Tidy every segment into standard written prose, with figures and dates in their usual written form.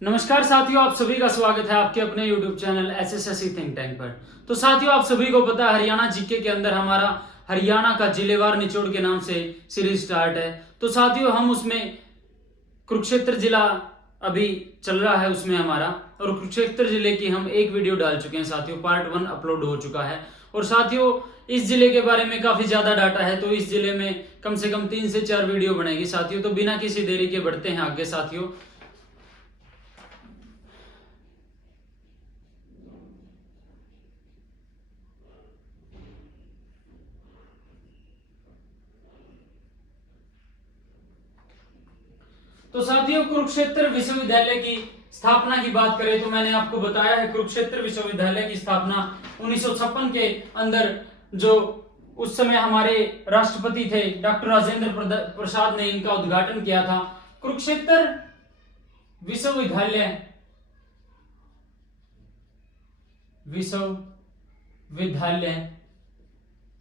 नमस्कार साथियों, आप सभी का स्वागत है आपके अपने YouTube channel SSSC think tank पर। तो साथियों, आप सभी को पता है हरियाणा जीके के अंदर हमारा हरियाणा का जिलेवार निचोड़ के नाम से सीरीज स्टार्ट है। तो साथियों, हम उसमें कुरुक्षेत्र जिला अभी चल रहा है उसमें हमारा, और कुरुक्षेत्र जिले की हम एक वीडियो डाल चुके हैं साथियों। पार्ट 1 अपलोड हो चुका है। और साथियों, इस जिले के बारे में काफी ज्यादा डाटा है, तो इस जिले में कम से कम 3 से 4 वीडियो बनेगी साथियों। तो बिना किसी देरी के बढ़ते हैं आगे साथियों। तो साथियों, कुरुक्षेत्र विश्वविद्यालय की स्थापना की बात करें तो मैंने आपको बताया है कुरुक्षेत्र विश्वविद्यालय की स्थापना 1956 के अंदर, जो उस समय हमारे राष्ट्रपति थे डॉक्टर राजेंद्र प्रसाद ने इनका उद्घाटन किया था। कुरुक्षेत्र विश्वविद्यालय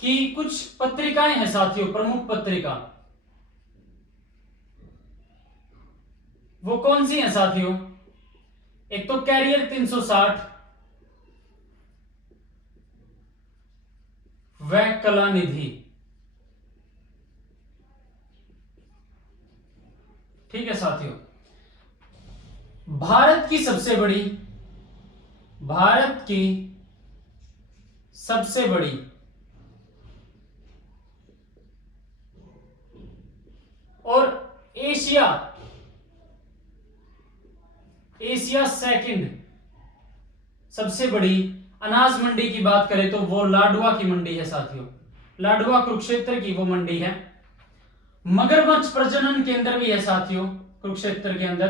की कुछ पत्रिकाएं हैं साथियों, प्रमुख पत्रिका वो कौन सी हैं साथियों? एक तो कैरियर 360, व कलानिधि। ठीक है साथियों। भारत की सबसे बड़ी और एशिया सेकंड सबसे बड़ी अनाज मंडी की बात करें तो वो लाडवा की मंडी है साथियों। लाडवा कुरुक्षेत्र की वो मंडी है। मगरमच्छ प्रजनन केंद्र भी है साथियों कुरुक्षेत्र के अंदर।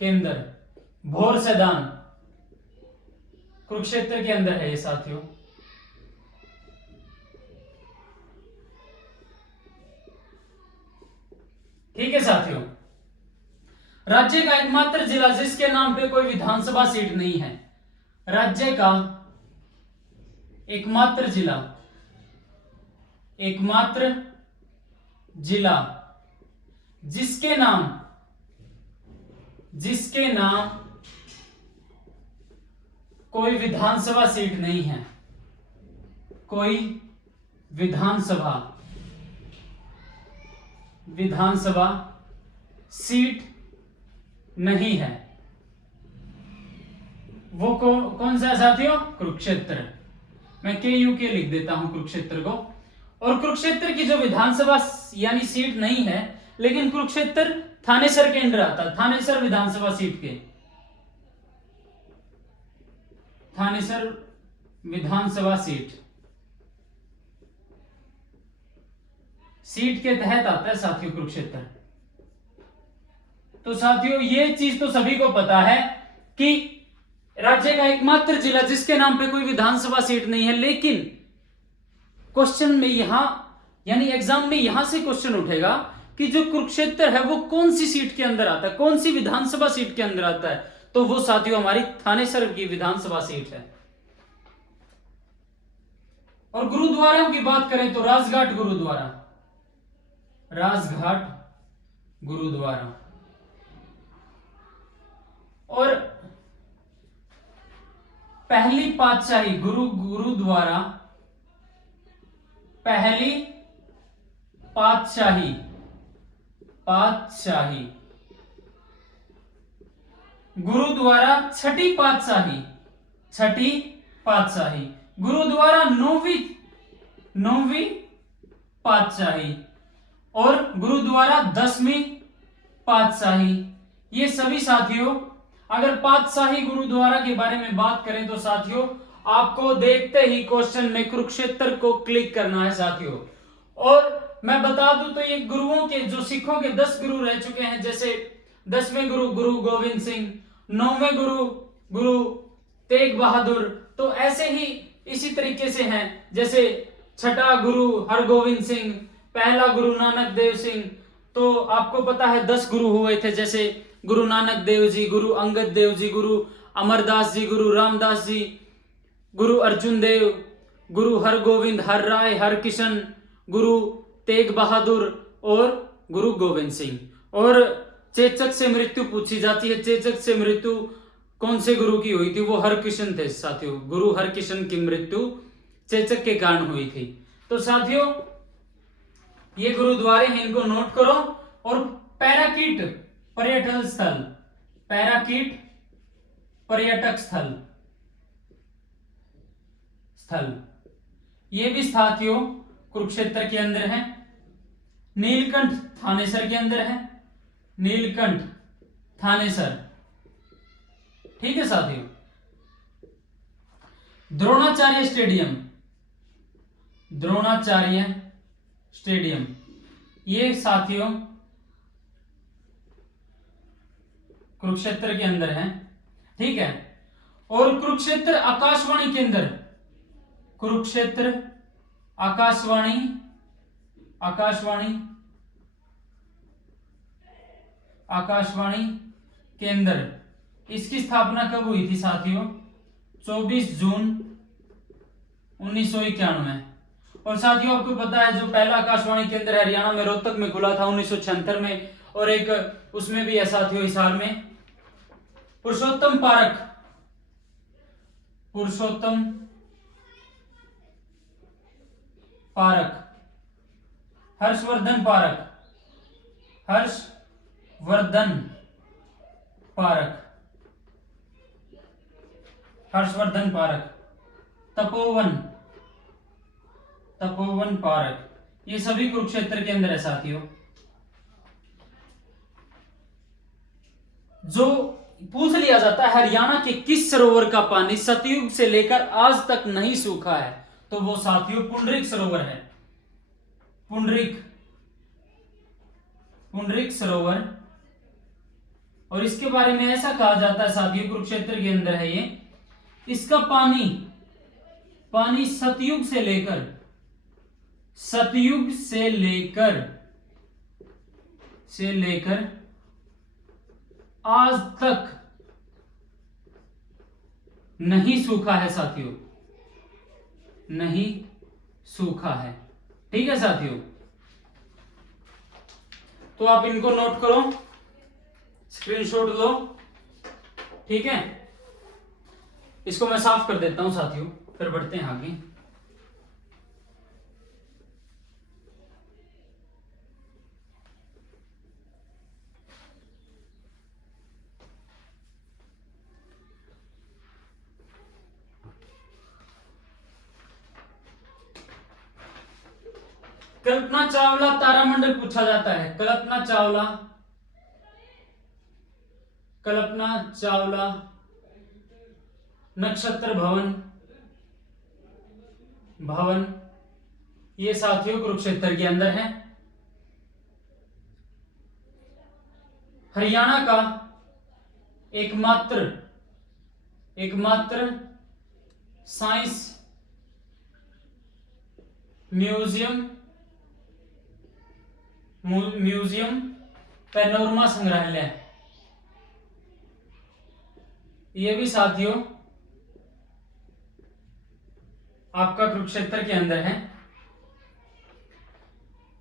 केंद्र भोर सैदान कुरुक्षेत्र के अंदर है ये साथियों। ठीक है साथियों। राज्य का एकमात्र जिला जिसके नाम पे कोई विधानसभा सीट नहीं है, राज्य का एकमात्र जिला जिसके नाम कोई विधानसभा सीट नहीं है, कोई विधानसभा सीट नहीं है, वो कौन सा है साथियों? कुरुक्षेत्र। मैं के लिख देता हूं कुरुक्षेत्र को। और कुरुक्षेत्र की जो विधानसभा यानी सीट नहीं है, लेकिन कुरुक्षेत्र थानेसर केंद्र आता है, थानेसर विधानसभा सीट के, थानेसर विधानसभा सीट के तहत आता है साथियों कुरुक्षेत्र। तो साथियों, ये चीज तो सभी को पता है कि राज्य का एकमात्र जिला जिसके नाम पे कोई विधानसभा सीट नहीं है, लेकिन क्वेश्चन में यहां यानी एग्जाम में यहां से क्वेश्चन उठेगा कि जो कुरुक्षेत्र है वो कौन सी सीट के अंदर आता है, कौन सी विधानसभा सीट के अंदर आता है? तो वो साथियों हमारी थानेसर की विधानसभा सीट है। और गुरुद्वारों की बात करें तो राजघाट गुरुद्वारा और पहली पातशाही गुरुद्वारा पहली पातशाही गुरुद्वारा छठी पातशाही गुरुद्वारा नौवीं पातशाही और गुरुद्वारा 10वीं पातशाही। ये सभी साथियों, अगर पातशाही गुरुद्वारा के बारे में बात करें तो साथियों आपको देखते ही क्वेश्चन में कुरुक्षेत्र को क्लिक करना है साथियों। और मैं बता दूं तो ये गुरुओं के जो सिखों के 10 गुरु रह चुके हैं, जैसे 10वें गुरु गोविंद सिंह, 9वें गुरु तेग बहादुर, तो ऐसे ही इसी तरीके से हैं, जैसे छठा गुरु हरगोविंद सिंह, पहला गुरु नानक देव सिंह। तो आपको पता है 10 गुरु हुए थे, जैसे गुरु नानक देव जी, गुरु अंगद देव जी, गुरु अमरदास जी, गुरु रामदास जी, गुरु अर्जुन देव, गुरु हरगोविंद, हर राय, हर किशन, गुरु तेग बहादुर और गुरु गोविंद सिंह। और चेचक से मृत्यु पूछी जाती है, चेचक से मृत्यु कौन से गुरु की हुई थी? वो हरकिशन थे साथियों, गुरु हरकिशन की मृत्यु चेचक के कारण हुई थी। तो साथियों ये गुरुद्वारे हैं, इनको नोट करो। और पैराकीट पर्यटन स्थल, पैराकीट पर्यटक स्थल ये भी साथियों कुरुक्षेत्र के अंदर है। नीलकंठ थानेसर के अंदर है, नीलकंठ थानेसर, ठीक है साथियों। द्रोणाचार्य स्टेडियम, द्रोणाचार्य स्टेडियम ये साथियों कुरुक्षेत्र के अंदर है, ठीक है। और कुरुक्षेत्र आकाशवाणी केंद्र, कुरुक्षेत्र आकाशवाणी केंद्र, इसकी स्थापना कब हुई थी साथियों? 24 जून 1991। और साथियों आपको पता है जो पहला आकाशवाणी केंद्र हरियाणा में रोहतक में खुला था 1976 में, और एक उसमें भी है साथियों हिसार में Purushottam park, Purushottam park, Harshvardhan park, Harshvardhan park, Harshvardhan park, Tapovan park, ये सभी कुरुक्षेत्र के अंदर है साथियों। जो पूछ लिया जाता है हरियाणा के किस सरोवर का पानी सतयुग से लेकर आज तक नहीं सूखा है, तो वो साथियों पुंडरीक सरोवर है, पुंडरीक सरोवर। और इसके बारे में ऐसा कहा जाता है साथियों कुरुक्षेत्र के अंदर है ये, इसका पानी सतयुग से लेकर आज तक नहीं सूखा है साथियों, नहीं सूखा है, ठीक है साथियों। तो आप इनको नोट करो, स्क्रीनशॉट लो, ठीक है। इसको मैं साफ कर देता हूं साथियों, फिर बढ़ते हैं आगे। कल्पना चावला तारामंडल पूछा जाता है, कल्पना चावला नक्षत्र भवन ये साथियों कुरुक्षेत्र के अंदर है। हरियाणा का एकमात्र साइंस म्यूजियम पैनोरमा संग्रहालय, ये भी साथियों आपका कुरुक्षेत्र के अंदर है।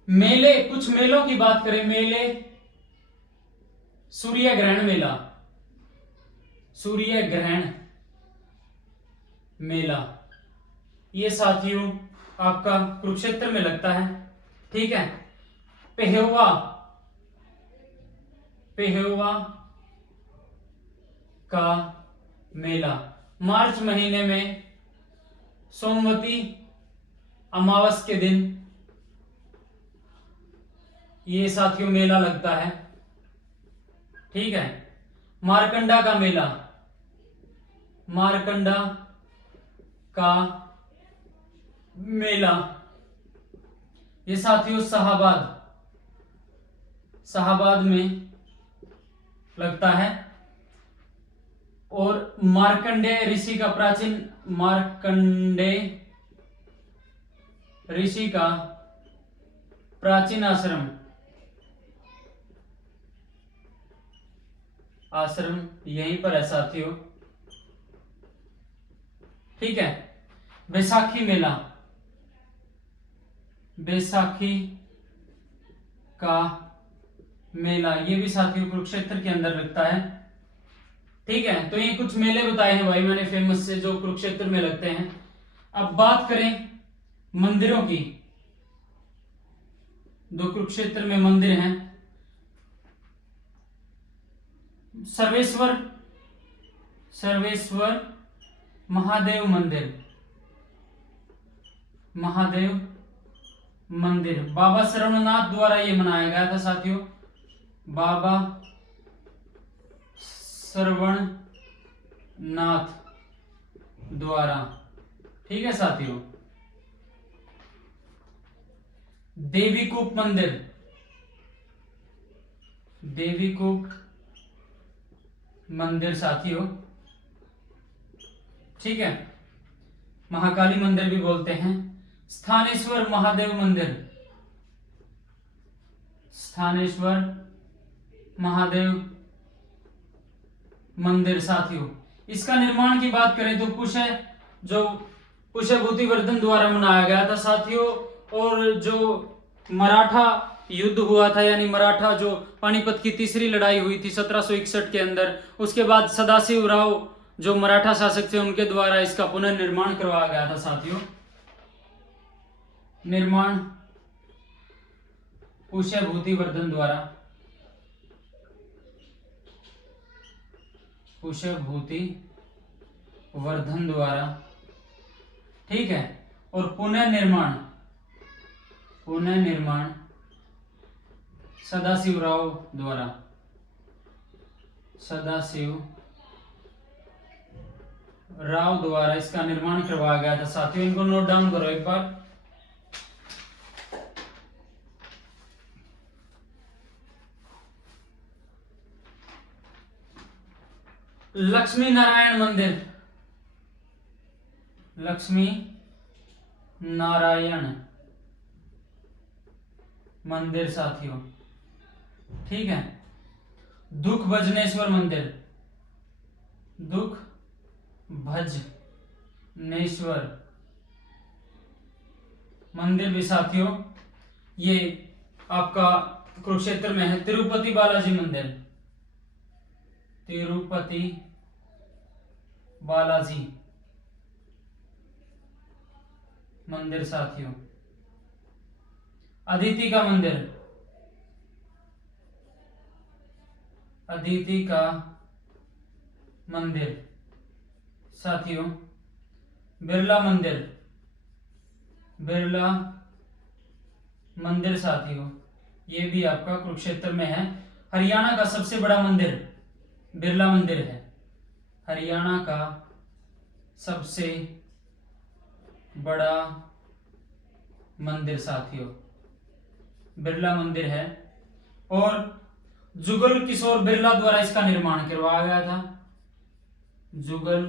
मेले, कुछ मेलों की बात करें, मेले, सूर्य ग्रहण मेला ये साथियों आपका कुरुक्षेत्र में लगता है, ठीक है। पेहवा का मेला मार्च महीने में सोमवती अमावस के दिन ये साथियों मेला लगता है, ठीक है। मारकंडा का मेला ये साथियों शाहाबाद में लगता है। और मार्कंडेय ऋषि का प्राचीन आश्रम यहीं पर है साथियों, ठीक है। बैसाखी बैसाखी का मेला, ये भी साथियों कुरुक्षेत्र के अंदर लगता है। ठीक है, तो ये कुछ मेले बताए हैं भाई मैंने फेमस से जो कुरुक्षेत्र में लगते हैं। अब बात करें मंदिरों की, दो कुरुक्षेत्र में मंदिर हैं। सर्वेश्वर महादेव मंदिर बाबा श्रवणनाथ द्वारा ये मनाया गया था साथियों, बाबा श्रवणनाथ द्वारा। ठीक है साथियों। देवीकूप मंदिर साथियों। ठीक है, महाकाली मंदिर भी बोलते हैं। स्थानेश्वर महादेव मंदिर साथियों। इसका निर्माण की बात करें तो पुष्यभूतिवर्धन द्वारा बनाया गया था साथियों। और जो मराठा युद्ध हुआ था, यानी मराठा जो पानीपत की तीसरी लड़ाई हुई थी 1761 के अंदर, उसके बाद सदाशिवराव जो मराठा शासक थे उनके द्वारा इसका पुनर्निर्माण करवाया गया था साथियों। निर्माण पुष्यभूतिवर्धन द्वारा। ठीक है, और पुनर्निर्माण सदाशिवराव द्वारा इसका निर्माण करवाया गया था साथियों। इनको नोट डाउन करो एक बार। लक्ष्मी नारायण मंदिर साथियों। ठीक है, दुख भजनेश्वर मंदिर भी साथियों ये आपका कुरुक्षेत्र में है। तिरुपति बालाजी मंदिर साथियों। अदिति का मंदिर साथियों। बिरला मंदिर साथियों, ये भी आपका कुरुक्षेत्र में है। हरियाणा का सबसे बड़ा मंदिर बिरला मंदिर है। हरियाणा का सबसे बड़ा मंदिर साथियों बिरला मंदिर है। और जुगल किशोर बिरला द्वारा इसका निर्माण करवाया गया था। जुगल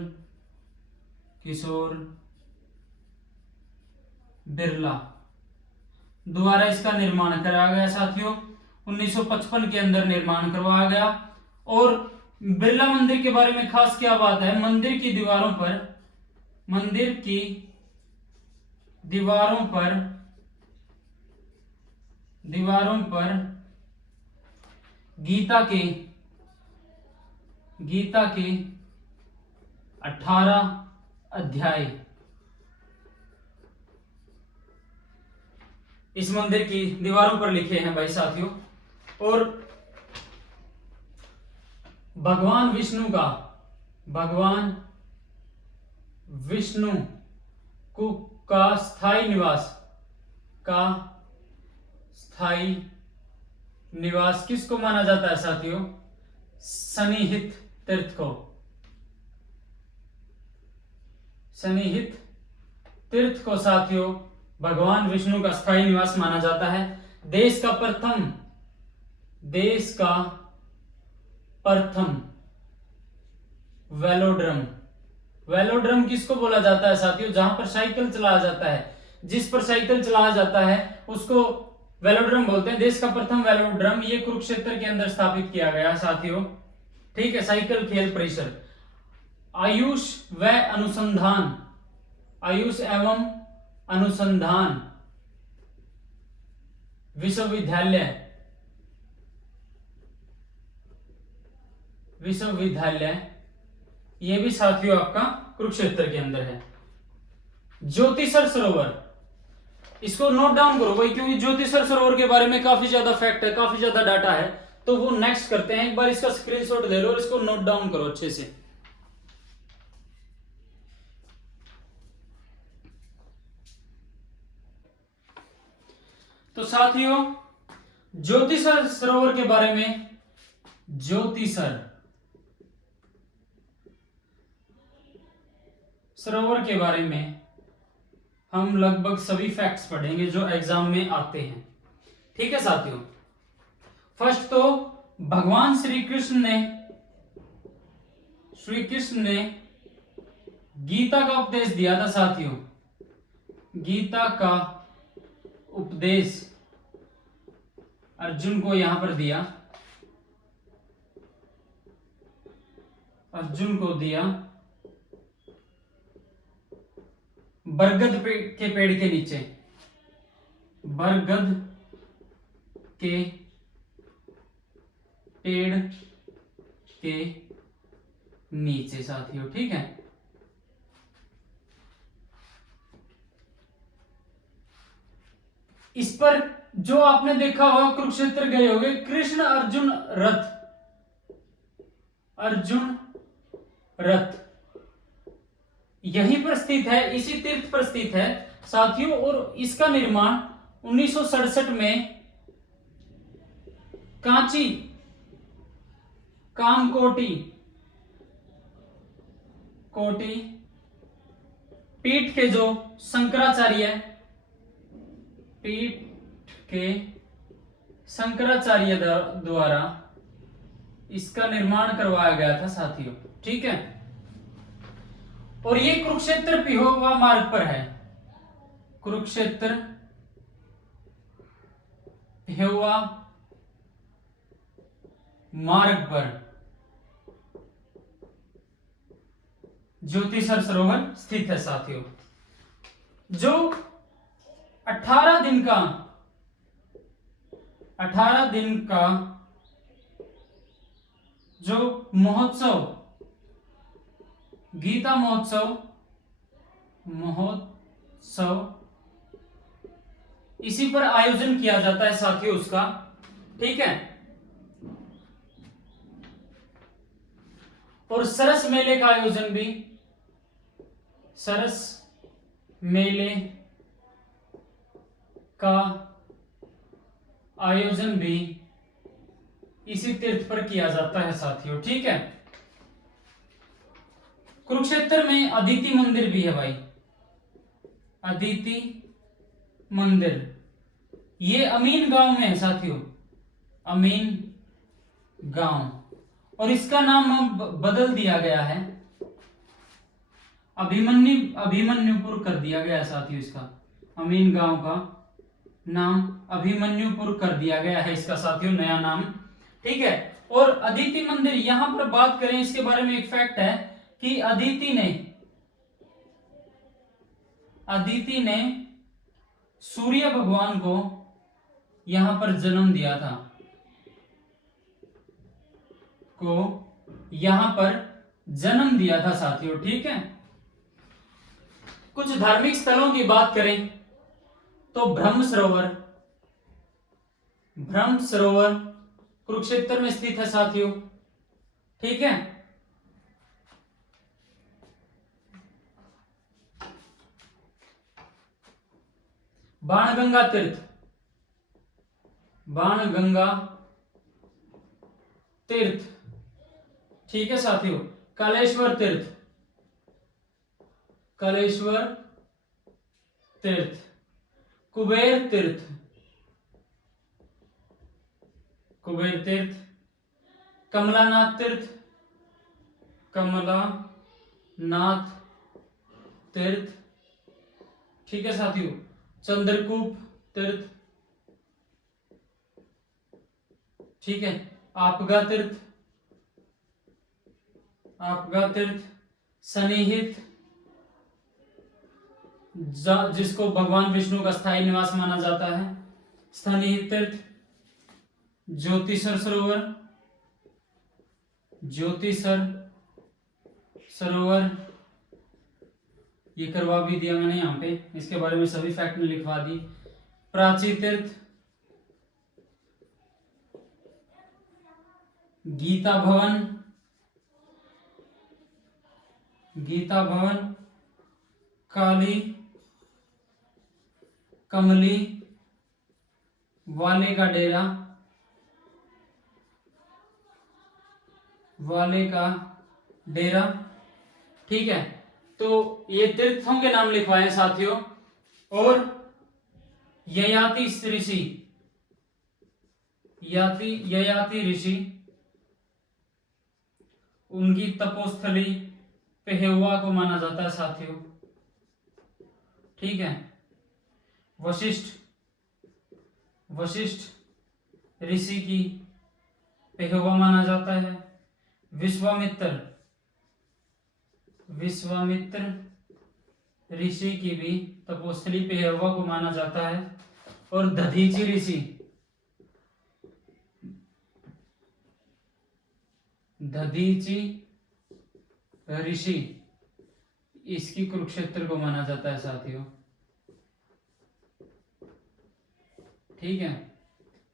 किशोर बिरला द्वारा इसका निर्माण कराया गया साथियों। 1955 के अंदर निर्माण करवाया गया। और बिरला मंदिर के बारे में खास क्या बात है, मंदिर की दीवारों पर गीता के 18 अध्याय इस मंदिर की दीवारों पर लिखे हैं भाई साथियों। और भगवान विष्णु का स्थायी निवास किसको माना जाता है साथियों? सन्निहित तीर्थ को साथियों भगवान विष्णु का स्थायी निवास माना जाता है। देश का प्रथम वेलोड्रम किसको बोला जाता है साथियों? जहां पर साइकिल चलाया जाता है, जिस पर साइकिल चलाया जाता है उसको वेलोड्रम बोलते हैं। देश का प्रथम वेलोड्रम ये कुरुक्षेत्र के अंदर स्थापित किया गया साथियों। ठीक है, साइकिल खेल परिसर। आयुष एवं अनुसंधान विश्वविद्यालय, विश्वविद्यालय ये भी साथियों आपका कुरुक्षेत्र के अंदर है। ज्योतिसर सरोवर, इसको नोट डाउन करो भाई, क्योंकि ज्योतिसर सरोवर के बारे में काफी ज्यादा फैक्ट है, काफी ज्यादा डाटा है, तो वो नेक्स्ट करते हैं। एक बार इसका स्क्रीनशॉट ले लो और इसको नोट डाउन करो अच्छे से। तो साथियों ज्योतिसर सरोवर के बारे में, ज्योतिसर सरोवर के बारे में हम लगभग सभी फैक्ट्स पढ़ेंगे जो एग्जाम में आते हैं। ठीक है साथियों, फर्स्ट तो भगवान श्री कृष्ण ने गीता का उपदेश दिया था साथियों। गीता का उपदेश अर्जुन को यहां पर दिया, अर्जुन को दिया बरगद के पेड़ के नीचे, बरगद के पेड़ के नीचे साथियों। ठीक है, इस पर जो आपने देखा होगा कुरुक्षेत्र गए होंगे, कृष्ण अर्जुन रथ, अर्जुन रथ यहीं पर स्थित है, इसी तीर्थ पर स्थित है साथियों। और इसका निर्माण 1967 में कांची कामकोटि कोटि पीठ के जो शंकराचार्य, पीठ के शंकराचार्य द्वारा इसका निर्माण करवाया गया था साथियों। ठीक है, और ये कुरुक्षेत्र पिहोवा मार्ग पर है, कुरुक्षेत्र पिहोवा मार्ग पर ज्योतिसर सरोवर स्थित है साथियों। जो 18 दिन का जो महोत्सव, गीता महोत्सव इसी पर आयोजन किया जाता है साथियों उसका। ठीक है, और सरस मेले का आयोजन भी, सरस मेले का आयोजन भी इसी तीर्थ पर किया जाता है साथियों। ठीक है, कुरुक्षेत्र में अदिति मंदिर भी है भाई, अदिति मंदिर ये अमीन गांव में है साथियों, अमीन गांव, और इसका नाम बदल दिया गया है, अभिमन्युपुर कर दिया गया है साथियों। इसका अमीन गांव का नाम अभिमन्युपुर कर दिया गया है इसका साथियों, नया नाम। ठीक है, और अदिति मंदिर यहां पर बात करें इसके बारे में, एक फैक्ट है कि अदिति ने सूर्य भगवान को यहां पर जन्म दिया था, को यहां पर जन्म दिया था साथियों। ठीक है, कुछ धार्मिक स्थलों की बात करें तो ब्रह्म सरोवर कुरुक्षेत्र में स्थित है साथियों। ठीक है, बाणगंगा तीर्थ, ठीक है साथियों, कालेश्वर तीर्थ, कुबेर तीर्थ, कमलानाथ तीर्थ, ठीक है साथियों, चंद्रकूप तीर्थ, ठीक है, आपगा तीर्थ, सन्निहित जिसको भगवान विष्णु का स्थायी निवास माना जाता है, स्थानीय तीर्थ ज्योतिसर सरोवर, ज्योतिसर सरोवर, ये करवा भी दिया मैंने यहाँ पे, इसके बारे में सभी फैक्ट में लिखवा दी। प्राची तीर्थ, गीता भवन, गीता भवन, काली, कमली, वाले का डेरा, वाले का डेरा। ठीक है, तो ये तीर्थों के नाम लिखवाए साथियों। और ययाति ऋषि, ययाति ऋषि, उनकी तपोस्थली पेहेवा को माना जाता है साथियों। ठीक है, वशिष्ठ, वशिष्ठ ऋषि की पेहेवा माना जाता है। विश्वामित्र, विश्वामित्र ऋषि की भी तपोस्थली पेहेवा को माना जाता है। और दधीचि ऋषि, दधीचि ऋषि, इसकी कुरुक्षेत्र को माना जाता है साथियों। ठीक है,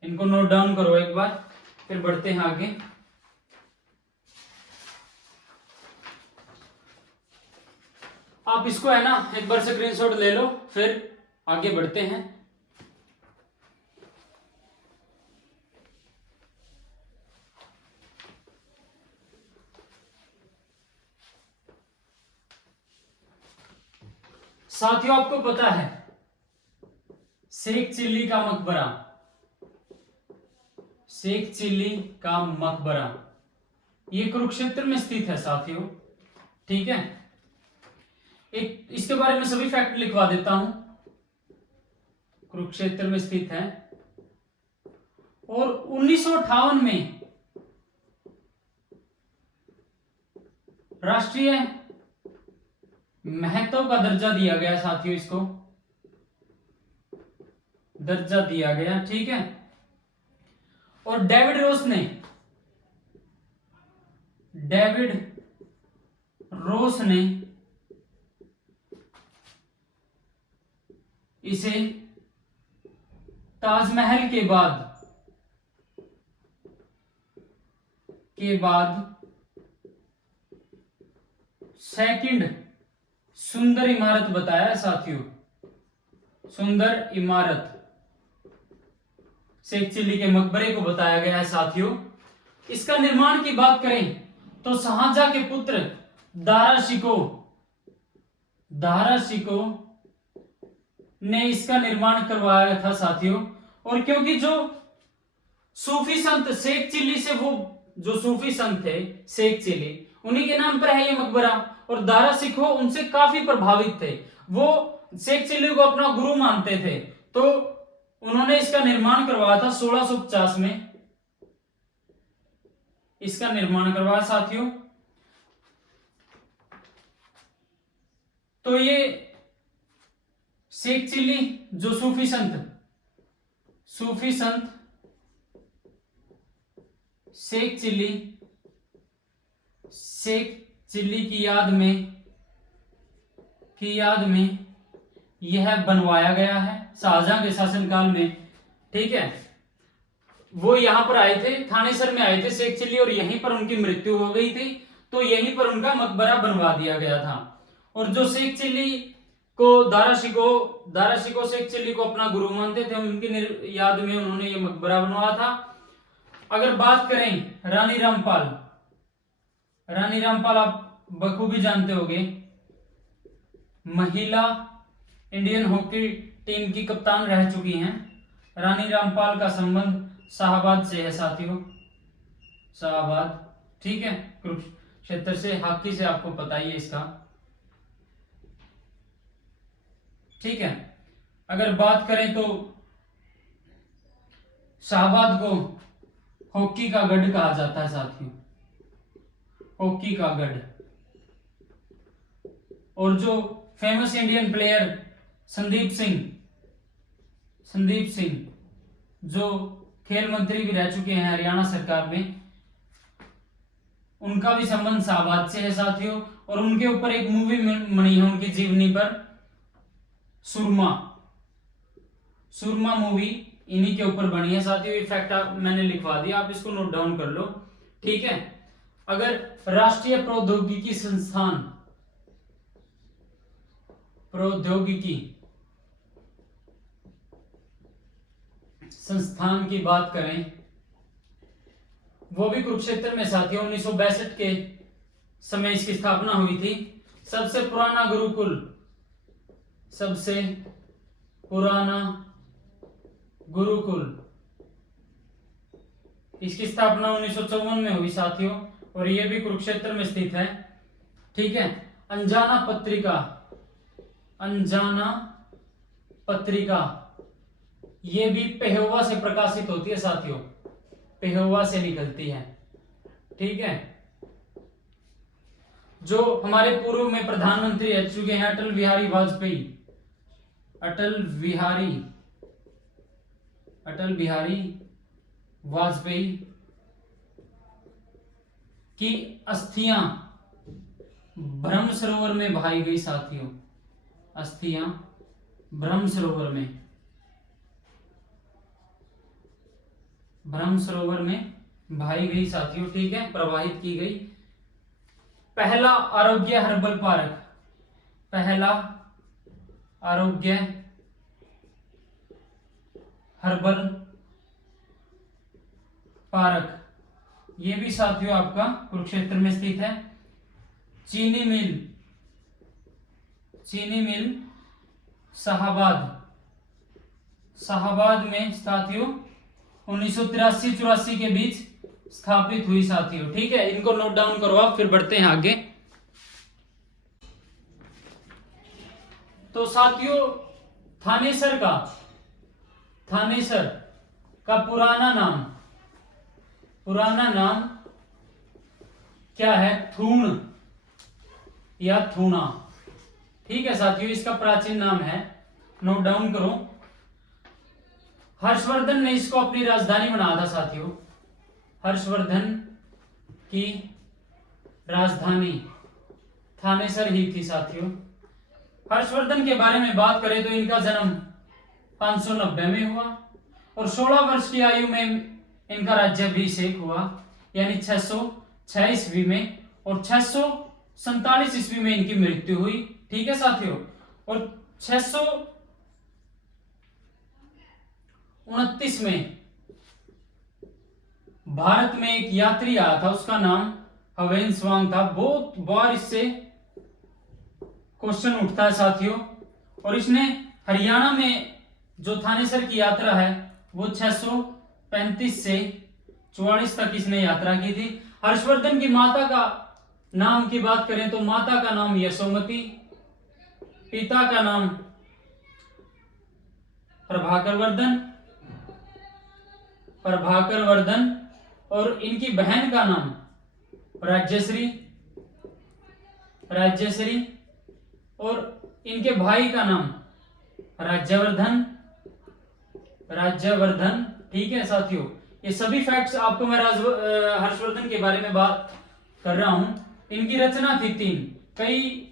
इनको नोट डाउन करो एक बार, फिर बढ़ते हैं आगे। आप इसको है ना एक बार स्क्रीनशॉट ले लो, फिर आगे बढ़ते हैं। साथियों, आपको पता है शेख चिल्ली का मकबरा, शेख चिल्ली का मकबरा ये कुरुक्षेत्र में स्थित है साथियों। ठीक है, एक इसके बारे में सभी फैक्ट लिखवा देता हूं। कुरुक्षेत्र में स्थित है और 1958 में राष्ट्रीय महत्व का दर्जा दिया गया साथियों, इसको दर्जा दिया गया। ठीक है, और डेविड रोस ने, डेविड रोस ने इसे ताजमहल के बाद सेकंड सुंदर इमारत बताया साथियों। सुंदर इमारत शेख चिल्ली के मकबरे को बताया गया है साथियों। इसका निर्माण की बात करें तो शाहजहां के पुत्र दारा शिको ने इसका निर्माण करवाया था साथियों। और क्योंकि जो सूफी संत शेख चिल्ली से, वो जो सूफी संत थे शेख चिल्ली, उन्हीं के नाम पर है ये मकबरा। और दारा शिको उनसे काफी प्रभावित थे, वो शेख चिल्ली को अपना गुरु मानते थे, तो उन्होंने इसका निर्माण करवाया था 1650 में, इसका निर्माण करवाया साथियों। तो ये शेख चिल्ली जो सूफी संत शेख चिल्ली की याद में यह बनवाया गया है शाहजहां के शासनकाल में। ठीक है, वो यहां पर आए थे, थानेसर में आए थे शेख चिल्ली, और यहीं पर उनकी मृत्यु हो गई थी, तो यहीं पर उनका मकबरा बनवा दिया गया था। और जो शेख चिल्ली को दारा शिको शेख चिल्ली को अपना गुरु मानते थे, उनकी याद में उन्होंने ये मकबरा बनवाया था। अगर बात करें रानी रामपाल आप बखूबी जानते होंगे, महिला इंडियन हॉकी टीम की कप्तान रह चुकी हैं। रानी रामपाल का संबंध शाहबाद से है साथियों, शाहबाद। ठीक है, कुरुक्षेत्र से, हॉकी से आपको पता ही है इसका। ठीक है, अगर बात करें तो शाहबाद को हॉकी का गढ़ कहा जाता है साथियों, हॉकी का गढ़। और जो famous Indian player Sandeep Singh जो खेल मंत्री भी रह चुके हैं हरियाणा सरकार में, उनका भी संबंध शाहबाद से है साथियों। और उनके ऊपर एक मूवी बनी है उनकी जीवनी पर, सुरमा। सुरमा मूवी इन्हीं के ऊपर बनी है साथियों। ये फैक्ट मैंने लिखवा दिया, आप इसको नोट डाउन कर लो, ठीक है। अगर राष्ट्रीय प्रौद्योगिकी संस्थान, प्रौद्योगिकी संस्थान की बात करें, वो भी कुरुक्षेत्र में साथियों 1962 के समय इसकी स्थापना हुई थी। सबसे पुराना गुरुकुल, सबसे पुराना गुरुकुल, इसकी स्थापना 1954 में हुई साथियों, और ये भी कुरुक्षेत्र में स्थित है, ठीक है। अंजाना पत्रिका, अंजाना पत्रिका ये भी पेहोवा से प्रकाशित होती है साथियों, पेहोवा से निकलती है, ठीक है। जो हमारे पूर्व में प्रधानमंत्री रह चुके हैं अटल बिहारी वाजपेयी, अटल बिहारी वाजपेयी की अस्थियां ब्रह्म सरोवर में बहाई गई साथियों, अस्थियां ब्रह्म सरोवर में, ब्रह्म सरोवर में बहाई गई साथियों, ठीक है, प्रवाहित की गई। पहला आरोग्य हर्बल पार्क, पहला आरोग्य हर्बल पार्क ये भी साथियों आपका कुरुक्षेत्र में स्थित है। चीनी मिल शाहाबाद में साथियों 1983-84 के बीच स्थापित हुई साथियों, ठीक है। इनको नोट डाउन करो आप, फिर बढ़ते हैं आगे। तो साथियों थानेसर का पुराना नाम क्या है? थूण या थूणा, ठीक है साथियों, इसका प्राचीन नाम है, नोट डाउन करो। हर्षवर्धन ने इसको अपनी राजधानी बनाया था साथियों, हर्षवर्धन की राजधानी थानेसर ही थी साथियों। हर्षवर्धन के बारे में बात करें तो इनका जन्म 590 में हुआ और 16 वर्ष की आयु में इनका राज्याभिषेक हुआ, यानी 606 ईस्वी में, और 647 ईस्वी में इनकी मृत्यु हुई, ठीक है साथियों। और 629 में भारत में एक यात्री आया था, उसका नाम हवेनस्वांग था। बहुत बार इससे क्वेश्चन उठता है साथियों, और इसने हरियाणा में जो थानेसर की यात्रा है वो 635 से 44 तक इसने यात्रा की थी। हर्षवर्धन की माता का नाम की बात करें तो माता का नाम यशोमती, पिता का नाम प्रभाकर वर्धन, और इनकी बहन का नाम राज्यश्री, और इनके भाई का नाम राज्यवर्धन, ठीक है साथियों। ये सभी फैक्ट्स आपको मैं हर्षवर्धन के बारे में बात कर रहा हूं। इनकी रचना थी 3। कई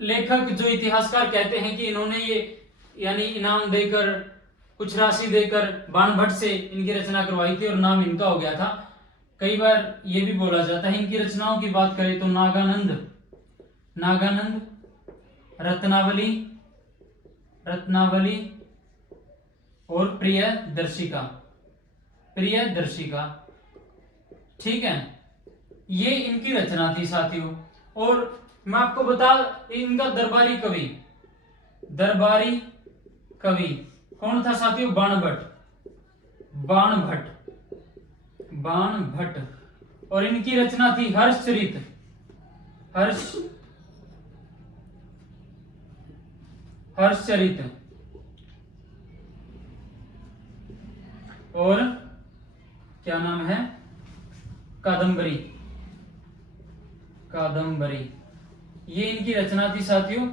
लेखक जो इतिहासकार कहते हैं कि इन्होंने ये यानी इनाम देकर, कुछ राशि देकर बाणभट्ट से इनकी रचना करवाई थी और नाम इनका हो गया था। कई बार ये भी बोला जाता है, इनकी रचनाओं की बात करें तो नागानंद, रत्नावली और प्रियदर्शिका, ठीक है, ये इनकी रचना थी साथियों। और मैं आपको बता, इनका दरबारी कवि कौन था साथियों? बाणभट्ट, और इनकी रचना थी हर्षचरित, और क्या नाम है? कादंबरी, ये इनकी रचना थी साथियों।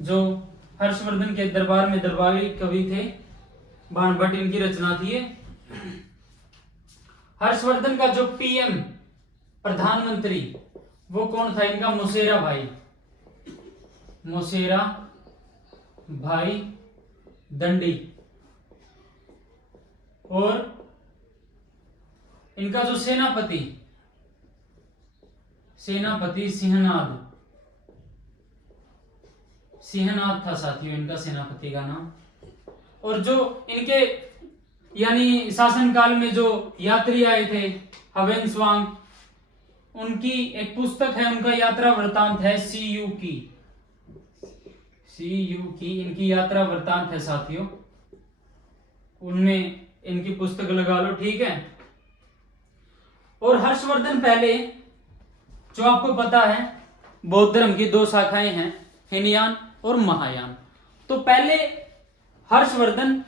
जो हर्षवर्धन के दरबार में दरबारी कवि थे बाणभट्ट इनकी रचना थी ये। हर्षवर्धन का जो पीएम प्रधानमंत्री वो कौन था इनका? मोसेरा भाई, मोसेरा भाई दंडी। और इनका जो सेनापति सिंहनाद था साथियों इनका सेनापति का नाम। और जो इनके यानी शासनकाल में जो यात्री आए थे हवेनस्वांग, उनकी एक पुस्तक है, उनका यात्रा वृत्तांत है सीयू की इनकी यात्रा वृत्तांत है साथियों, उनमें इनकी पुस्तक लगा लो, ठीक है। और हर्षवर्धन पहले, जो आपको पता है बौद्ध धर्म की दो शाखाएं हैं, हीनयान और महायान। तो पहले हर्षवर्धन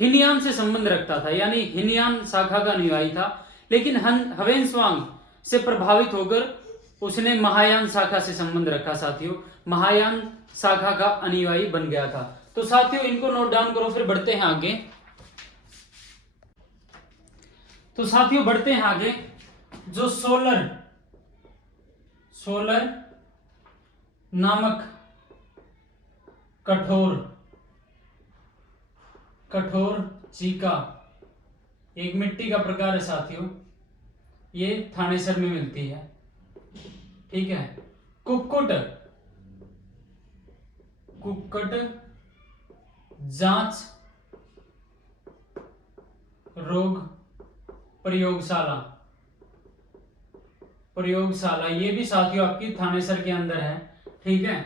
हीनयान से संबंध रखता था, यानी हीनयान शाखा का अनुयायी था, लेकिन हवेनस्वांग से प्रभावित होकर उसने महायान शाखा से संबंध रखा साथियों, महायान शाखा का अनुयायी बन गया था। तो साथियों इनको नोट डाउन करो, फिर बढ़ते हैं आगे। तो साथियों बढ़ते हैं आगे। जो सोलर नामक कठोर चीका एक मिट्टी का प्रकार है साथियों, ये थानेसर में मिलती है, ठीक है। कुक्कुट जांच रोग प्रयोगशाला ये भी साथियों आपकी थानेसर के अंदर है, ठीक है।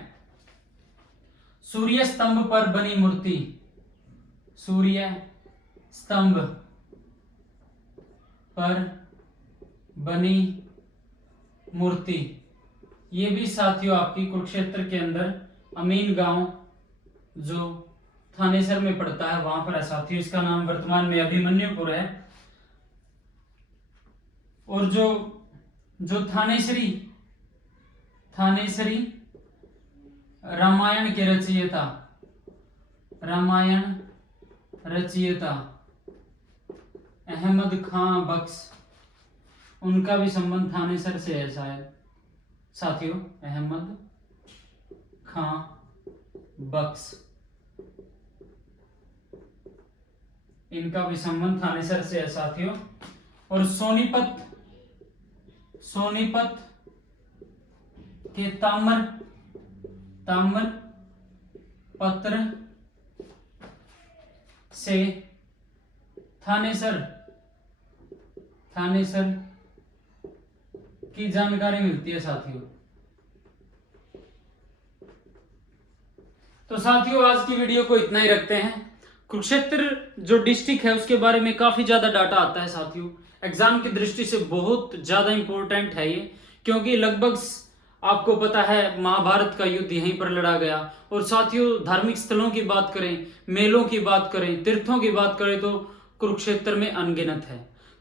सूर्य स्तंभ पर बनी मूर्ति, सूर्य स्तंभ पर बनी मूर्ति ये भी साथियों आपकी कुरुक्षेत्र के अंदर अमीन गांव जो थानेसर में पड़ता है वहां पर है साथियों, इसका नाम वर्तमान में अभिमन्युपुर है। और जो थानेसरी रामायण के रचयिता अहमद खां बख्श, उनका भी संबंध थानेसर से है शायद साथियों, अहमद खां बख्श, इनका भी संबंध थानेसर से है साथियों। और सोनीपत के ताम्र पत्र से थानेसर की जानकारी मिलती है साथियों। तो साथियों आज की वीडियो को इतना ही रखते हैं। कुरुक्षेत्र जो डिस्ट्रिक्ट है उसके बारे में काफी ज्यादा डाटा आता है साथियों, एग्जाम की दृष्टि से बहुत ज्यादा इंपॉर्टेंट है ये, क्योंकि लगभग आपको पता है महाभारत का युद्ध यहीं पर लड़ा गया। और साथियों धार्मिक स्थलों की बात करें, मेलों की बात करें, तीर्थों की बात करें तो कुरुक्षेत्र में अनगिनत है।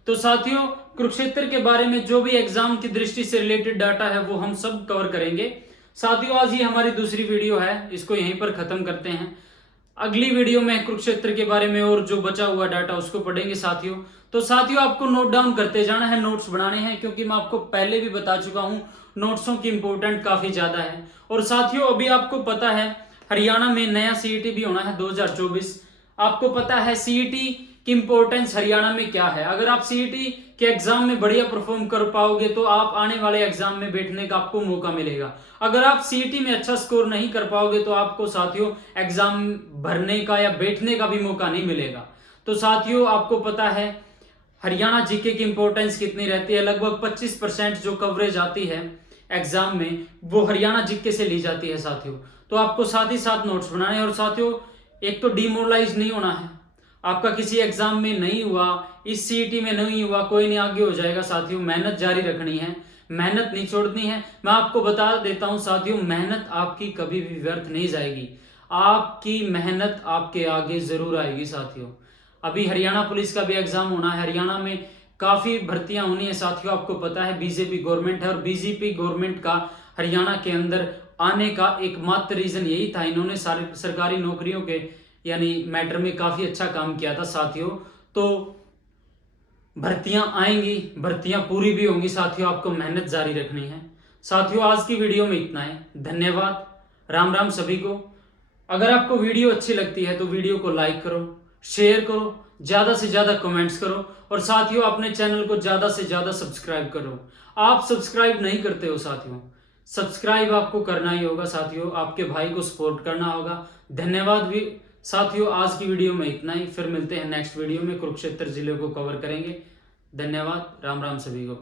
तो साथियों कुरुक्षेत्र के बारे में जो भी एग्जाम की दृष्टि से रिलेटेड डाटा है वो हम सब कवर करेंगे साथियों। आज ये हमारी दूसरी वीडियो है, इसको यहीं पर खत्म करते हैं। अगली वीडियो में कुरुक्षेत्र के बारे में और जो बचा हुआ डाटा उसको पढ़ेंगे साथियों। तो साथियों आपको नोट डाउन करते जाना है, नोट्स बनाने हैं, क्योंकि मैं आपको पहले भी बता चुका हूं नोट्सों की इंपॉर्टेंट काफी ज्यादा है। और साथियों अभी आपको पता है हरियाणा में नया सीईटी भी होना है 2024। आपको पता है सीईटी की इंपॉर्टेंस हरियाणा में क्या है। अगर आप सीईटी के एग्जाम में बढ़िया परफॉर्म कर पाओगे तो आप आने वाले एग्जाम में बैठने का आपको मौका मिलेगा। अगर आप सीईटी में अच्छा स्कोर नहीं कर पाओगे तो आपको साथियों एग्जाम भरने का या बैठने का भी मौका नहीं मिलेगा। तो साथियों आपको पता है हरियाणा जीके की इंपॉर्टेंस कितनी रहती है, लगभग 25% जो कवरेज आती है एग्जाम में वो हरियाणा जीके से ली जाती है साथियों। तो आपको साथ ही साथ नोट्स बनाने हैं। और साथियों एक तो डिमोरलाइज नहीं होना है, आपका किसी एग्जाम में नहीं हुआ, इस सीईटी में नहीं हुआ, कोई नहीं, आगे हो जाएगा साथियों। मेहनत जारी रखनी है, मेहनत नहीं छोड़नी है। मैं आपको बता देता हूं साथियों मेहनत आपकी कभी भी व्यर्थ नहीं जाएगी, आपकी मेहनत आपके आगे जरूर आएगी साथियों। अभी हरियाणा पुलिस का भी एग्जाम होना है, हरियाणा में काफी भर्तियां होनी है साथियों। आपको पता है बीजेपी गवर्नमेंट है और बीजेपी गवर्नमेंट का हरियाणा के अंदर आने का एकमात्र रीजन यही था, इन्होंने सारे सरकारी नौकरियों के यानी मैटर में काफ़ी अच्छा काम किया था साथियों। तो भर्तियां आएंगी, भर्तियां पूरी भी होंगी साथियों, आपको मेहनत जारी रखनी है साथियों। आज की वीडियो में इतना है, धन्यवाद, राम राम सभी को। अगर आपको वीडियो अच्छी लगती है तो वीडियो को लाइक करो, शेयर करो, ज़्यादा से ज़्यादा कमेंट्स करो और साथियों अपने चैनल को ज़्यादा से ज़्यादा सब्सक्राइब करो। आप सब्सक्राइब नहीं करते हो साथियों, सब्सक्राइब आपको करना ही होगा साथियों, आपके भाई को सपोर्ट करना होगा। धन्यवाद भी साथियों, आज की वीडियो में इतना ही, फिर मिलते हैं नेक्स्ट वीडियो में, कुरुक्षेत्र जिले को कवर करेंगे। धन्यवाद, राम राम सभी को।